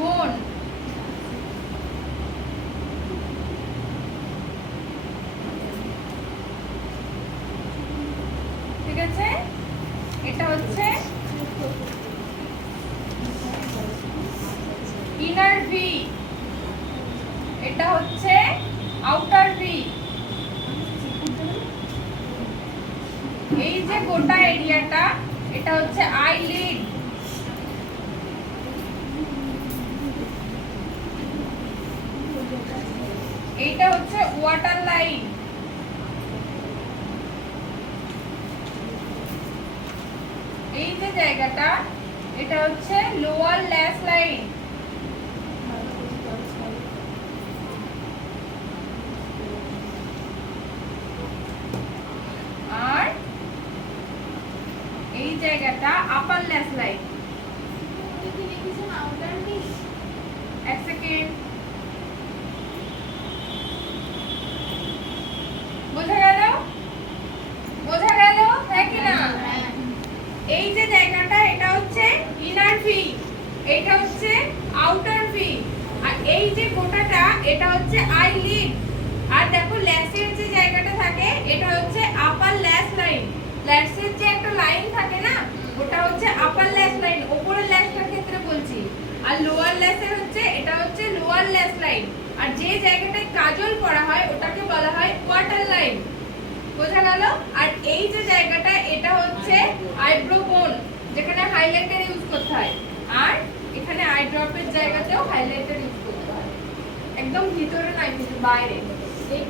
বোন। ঠিক আছে? এটা হচ্ছে ইনার ভি এটা হচ্ছে আউটার ভি এই যে গোটা এরিয়াটা এটা হচ্ছে আইলিড এইটা হচ্ছে ওয়াটার লাইন এই যে জায়গাটা, এটা হচ্ছে লোয়ার ল্যাস লাইন আর এই জায়গাটা আপার ল্যাস লাইন এক সেকেন্ড বোঝা গেল বোঝা গেল হ্যাঁ কি না এই যে জায়গাটা, এটা হচ্ছে ইনার ভি এটা হচ্ছে আউটার ভি আর এই যে গোটাটা এটা হচ্ছে আই আইলিড আর দেখো ল্যাসের যে জায়গাটা থাকে, এটা হচ্ছে আপার ল্যাস লাইন ল্যাসের যে একটা লাইন থাকে না, ওটা হচ্ছে আপার ল্যাস লাইন উপরের ল্যাসটার ক্ষেত্রে বলছি, আর লোয়ার ল্যাসের হচ্ছে, এটা হচ্ছে লোয়ার ল্যাস লাইন আর যে জায়গাটায় কাজল করা হয়, ওটাকে বলা হয় কোয়ার্টার লাইন বোঝা গেল? আর এই যে জায়গাটা, এটা হচ্ছে আইব্রো বোন যেখানে হাইলাইটার ইউজ করতে হয় আর এখানে আই ড্রপের জায়গাতেও হাইলাইটার ইউজ করতে হয়। একদম ভিতরে নয় কিন্তু বাইরে। এই